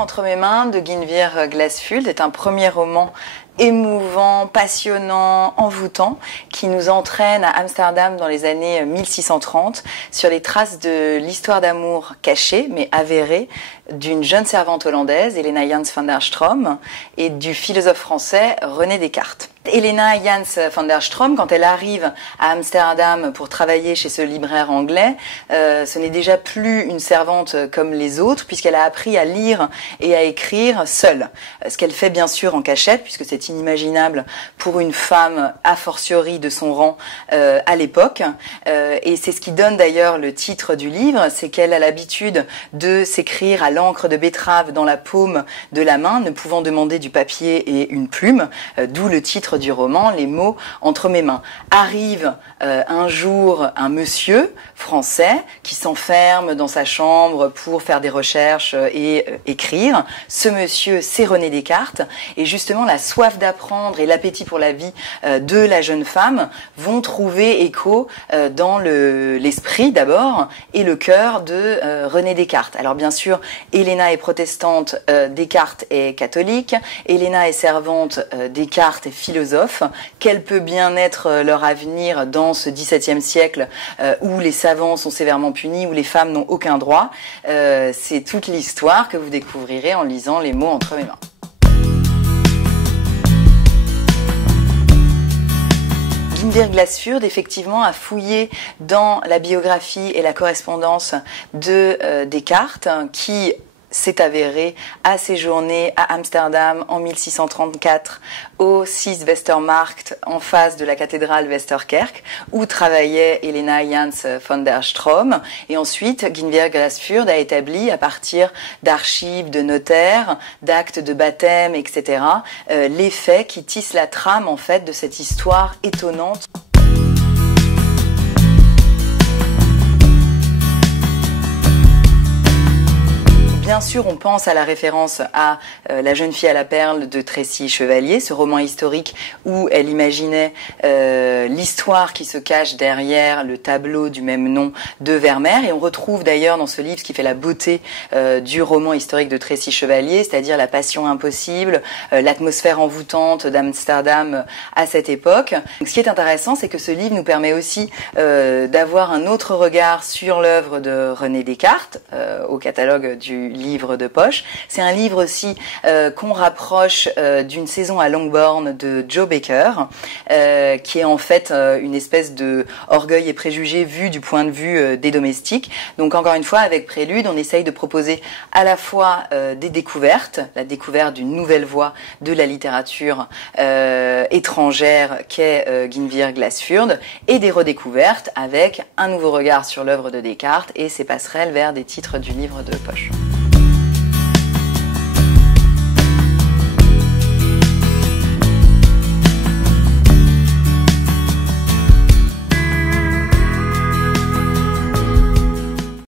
entre mes mains de Guinevere Glassfield est un premier roman émouvant, passionnant, envoûtant, qui nous entraîne à Amsterdam dans les années 1630 sur les traces de l'histoire d'amour cachée mais avérée d'une jeune servante hollandaise, Helena Jansz van der Stroom, et du philosophe français René Descartes. Helena Jansz van der Stroom, quand elle arrive à Amsterdam pour travailler chez ce libraire anglais, ce n'est déjà plus une servante comme les autres, puisqu'elle a appris à lire et à écrire seule. Ce qu'elle fait bien sûr en cachette, puisque c'est inimaginable pour une femme, a fortiori de son rang à l'époque. Et c'est ce qui donne d'ailleurs le titre du livre, c'est qu'elle a l'habitude de s'écrire à l'encre de betterave dans la paume de la main, ne pouvant demander du papier et une plume, d'où le titre du roman, Les mots entre mes mains. Arrive un jour un monsieur français qui s'enferme dans sa chambre pour faire des recherches et écrire. Ce monsieur, c'est René Descartes, et justement la soif d'apprendre et l'appétit pour la vie de la jeune femme vont trouver écho dans l'esprit d'abord et le cœur de René Descartes. Alors bien sûr, Helena est protestante, Descartes est catholique, Helena est servante, Descartes est philosophe. Quel peut bien être leur avenir dans ce XVIIe siècle où les savants sont sévèrement punis, où les femmes n'ont aucun droit? C'est toute l'histoire que vous découvrirez en lisant Les mots entre mes mains. Guinevere Glassfield, effectivement, a fouillé dans la biographie et la correspondance de Descartes, qui s'est avéré à séjourner à Amsterdam en 1634 au 6 Westermarkt en face de la cathédrale Westerkerk où travaillait Helena Jansz van der Stroom. Et ensuite, Guinevere Glassfield a établi à partir d'archives, de notaires, d'actes de baptême, etc. Les faits qui tissent la trame en fait de cette histoire étonnante. Bien sûr, on pense à la référence à La jeune fille à la perle de Tracy Chevalier, ce roman historique où elle imaginait l'histoire qui se cache derrière le tableau du même nom de Vermeer. Et on retrouve d'ailleurs dans ce livre ce qui fait la beauté du roman historique de Tracy Chevalier, c'est-à-dire la passion impossible, l'atmosphère envoûtante d'Amsterdam à cette époque. Donc, ce qui est intéressant, c'est que ce livre nous permet aussi d'avoir un autre regard sur l'œuvre de René Descartes au catalogue du livre de poche. C'est un livre aussi qu'on rapproche d'une saison à Longbourn de Joe Baker, qui est en fait une espèce de orgueil et préjugés vu du point de vue des domestiques. Donc encore une fois, avec Prélude, on essaye de proposer à la fois des découvertes, la découverte d'une nouvelle voie de la littérature étrangère qu'est Guinevere Glassfield, et des redécouvertes avec un nouveau regard sur l'œuvre de Descartes et ses passerelles vers des titres du livre de poche.